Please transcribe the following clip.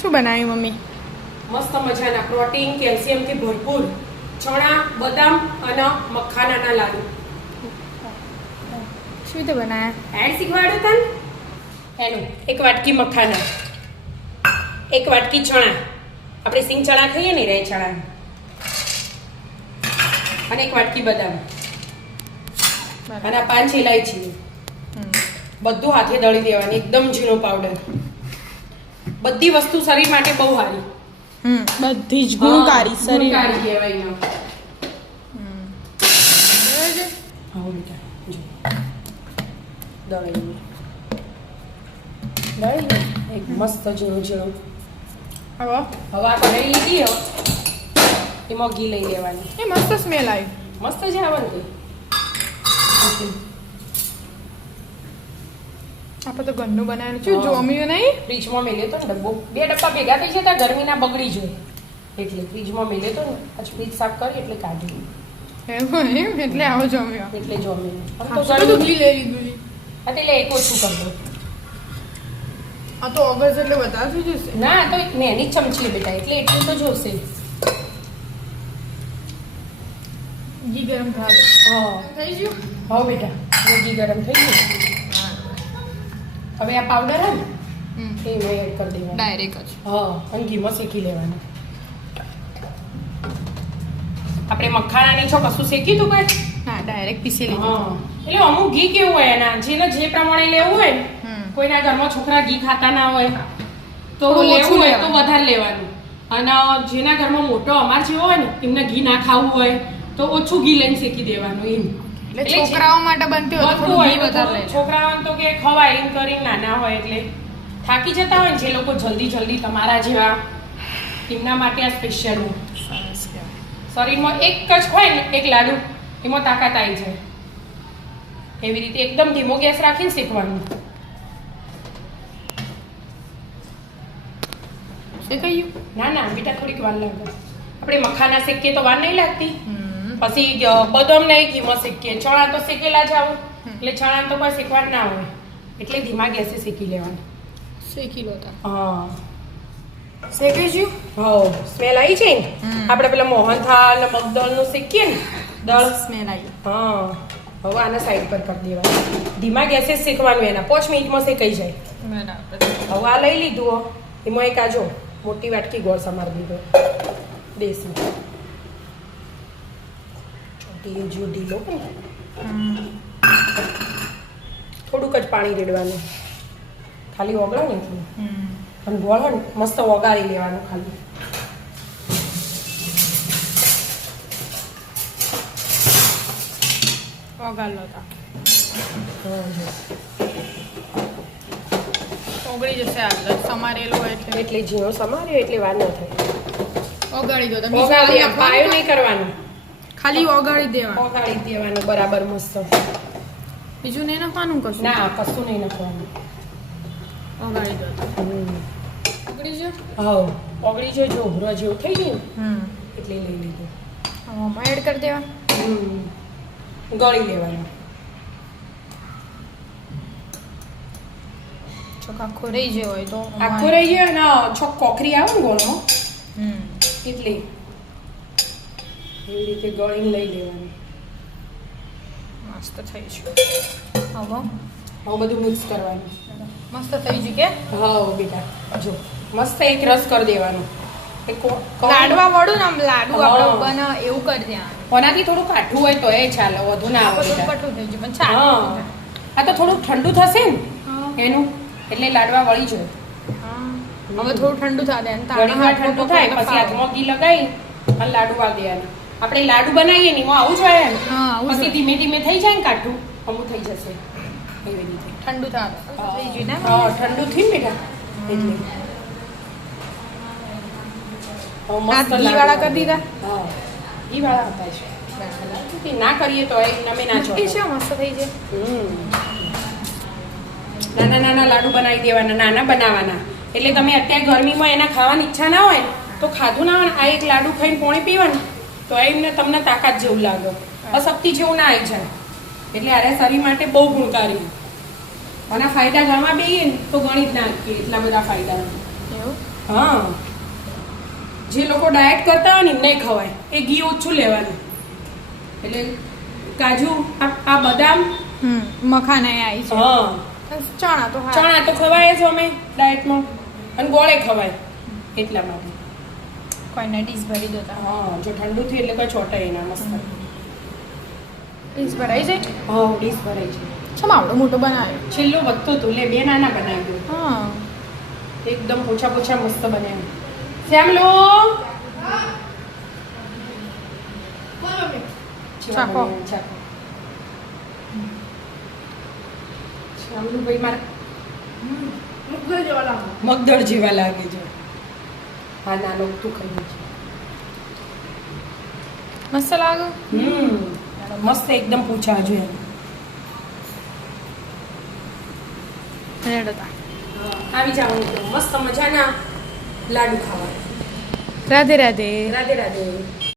શું બનાવ્યું મમ્મી? મસ્ત મજાના પ્રોટીન કેલ્શિયમથી ભરપૂર ચણા બદામ અને મખાનાના લાડુ. શું રીતે બનાવ્યા? એડ શીખવાડ્યું તને એનું. એક વાટકી મખાના, એક વાટકી ચણા, આપણે સિંગ ચણા ખાઈએ ને રે ચણા, અને એક વાટકી બદામ અને 5 ઇલાયચી. બધું હાથે દળી દેવાની, એકદમ ઝીણો પાવડર. બધી વસ્તુ શરીર માટે બહુ સારી. બધી જ ગુણકારી શરીર ગુણકારી કહેવાય. દળી એક મસ્ત ઝીણું ઝીણું. હવે આ કઢાઈ લીધી હો, એમાં ઘી લઈ લેવાની. એ મસ્ત સ્મેલ આવી. મસ્ત છે આવવાનું. આપણે તો ઘરનું બનાવેલું છે, જોમ્યું નહીં. ફ્રીજમાં મેલ્યો તો ને ડબ્બો, 2 ડબ્બા ભેગા થઈ જતા, ગરમીના બગડી જાય એટલે ફ્રીજમાં મેલ્યો તો ને, પછી ફ્રીજ સાફ કરી એટલે કાઢ્યું. એમ એટલે આવો જોમ્યો. એટલે જમ્યું. તો ઘી લઈ લીધું. એટલે એક ઓછું કરી દો. આ તો ઓગસ્ટ એટલે વધારે થઈ જશે. ના તો નાની ચમચી બેટા, એટલે એટલું તો જોશે. ઘી ગરમ થાય. હા થઈ ગયું. હા બેટા, ઘી ગરમ થઈ ગયું. હવે આ પાવડર હે ને એ મેં એડ કરી દેવાનું ડાયરેક્ટ જ. હા, અને ઘીમાં શેકી લેવાનું. આપણે મખાનાની છો કશું શેકી તું કઈ? હા, ડાયરેક્ટ પીસી લીધું. હા, એટલે અમુક ઘી કેવું હોય એના, જેને જે પ્રમાણે લેવું હોય ને, કોઈના ઘરમાં છોકરા ઘી ખાતા ના હોય તો લેવું હોય તો વધારે લેવાનું, અને જેના ઘરમાં મોટો અમાર જેવો હોય ને એમને ઘી ના ખાવું હોય તો ઓછું ઘી લઈને શેકી દેવાનું. એમ એટલે છોકરાઓ માટે બનતી હોય તો થોડું ઘી વધારે લે. છોકરાઓને તો કે ખવાય એમ કરીને નાના હોય એટલે થાકી જતા હોય ને જે લોકો જલ્દી તમારા જેવા, એમના માટે આ સ્પેશિયલ. શરીરમાં એક જ હોય ને એક લાડુ, એમાં તાકાત આવી જાય. એવી રીતે એકદમ ધીમો ગેસ રાખીને શેકવાનું. શેકાયું? ના બેટા, થોડીક વાર લાગે. આપણે મખાના શેકીએ તો વાર નહીં લાગતી. પછી બદામ નહીં ઘીમાં શેકીએ, ચણા તો શેકેલા જ આવું, એટલે ચણા તો કોઈ શેકવા ના હોય, એટલે ધીમા ગેસે શેકી લેવાનું. શેકી લો. હા, શેકાઈ ગયું. હા, સ્મેલ આવી છે ને. આપણે પેલા મોહનથાળ ને મગદળનું શેકીએ ને દળ, સ્મેલ આવી. હા, હવે આને સાઈડ પર કરી દેવાનું. ધીમા ગેસે શેકવાનું, એના 5 મિનિટમાં શેકાઈ જાય. બરાબર. હવે આ લઈ લીધું, એમાં એક આજો મોટી વાટકી ગોળ સમારી દીધો દેશી. છોટી જો ઢીલો, થોડુંક જ પાણી રેડવાનું, ખાલી ઓગળો ને એટલું. અને ગોળ હોય ને મસ્ત ઓગાળી લેવાનું ખાલી. ઓગાળ લો. ઓગળી જશે આગળ સમારેલો હોય એટલે ઝીણો સમાર્યો એટલે વાર ન થાય. ઓગાળી દો. ઓગાળી પાયો નહીં કરવાનું, ખાલી ઓગાળી દેવાનું. ઓગાળી દેવાનું બરાબર મસ્ત. બીજું નહીં નાખવાનું કશું? ના, કશું નહીં નાખવાનું. ઓગાળી દો. ઓગળી જો. હા, ઓગળી જો ભૂરા જેવું થઈ ગયું એટલે લઈ લીધું. આમાં એડ કરી દેવા. ગળી લેવાનું. આખો રહી ગયો હોય તો આખો રહી ગયો ને છોક કોકરી આવે ને ગોળમાં, એટલે એવી રીતે ગળીને લઈ લેવાનું. મસ્ત થઈ ગયું. હવે બધું મિક્સ કરવાનું. મસ્ત થઈ ગયું કે? હા બેટા, જો મસ્ત એક રસ કરી દેવાનો. લાડવા વાળું ને આમ લાડુ આપણે બને એવું કરી દેવાનું. કોનાથી થોડું કાઠું હોય તો એ ચાલે, વધુ ના આવે. કઠું થઈ ગયું પણ ચાલે. આ તો થોડું ઠંડુ થશે ને એનું, એટલે લાડવા વળી જાય. હવે થોડું ઠંડુ થાય, ઠંડુ થાય પછી હાથમાં ઘી લગાવી અને લાડુ વાળ દેવાના. આપણે લાડુ બનાવીએ ને એમાં આવું જ હોય ને, પછી ધીમે ધીમે થઈ જાય ને કાઠું, અમુક થઈ જશે એવી રીતે. ઠંડુ થાય થઈ ગયું ને. હા, ઠંડુ થયું બેટા એટલે. ઘી વાળા કરી દીધા. હા, ઘી વાળા હતા છે. ના કરીએ તો નમે ના છો. મસ્ત થઈ જાય. નાના લાડુ બનાવી દેવાના, નાના બનાવવાના. એટલે તમે અત્યારે ગરમીમાં એના ખાવાની ઈચ્છા ના હોય તો ખાધું ના હોય, આ એક લાડુ ખાઈને પાણી પીવાનું તો એમને તમને તાકાત જેવું લાગે, અશક્તિ જેવું ના આવી જાય. એટલે આરે શરીર માટે બહુ ગુણકારી. અને ફાયદા ઘરમાં બેહીએ ને તો ગણિત ના આપીએ એટલા બધા ફાયદા. હા જે લોકો ડાયટ કરતા હોય ને એમને ખવાય એ ઘી ઓછું લેવાનું એટલે કાજુ આ બદામ મખાના આવી છે હા ચણા તો હા ચણા તો ખવાય જ અમે ડાયટમાં અને ગોળે ખવાય એટલા માટે કોઈને ડીશ ભરી દેતા હા જો ઠંડુ થયું એટલે કોઈ છોટાય ના મસ્ત ડીશ ભરાઈ જાય હા ડીશ ભરાય છે ચમ આવડો મોટો બનાવ્યો છેલ્લો વધતો હતો લે 2 નાના બનાવ્યો હા એકદમ પોછા પોછા મસ્ત બનાવ્યું શ્યામલો ચાખો. શ્યામલું ભાઈ મારા મગદળ જેવા લાગે છે હા નાનો તું ખાઈ છે મસ્ત લાગે મસ્ત એકદમ પૂછા જોઈએ રેડતા આવી જવાનું મસ્ત મજાના લાડુ ખાવા રાધે રાધે રાધે રાધે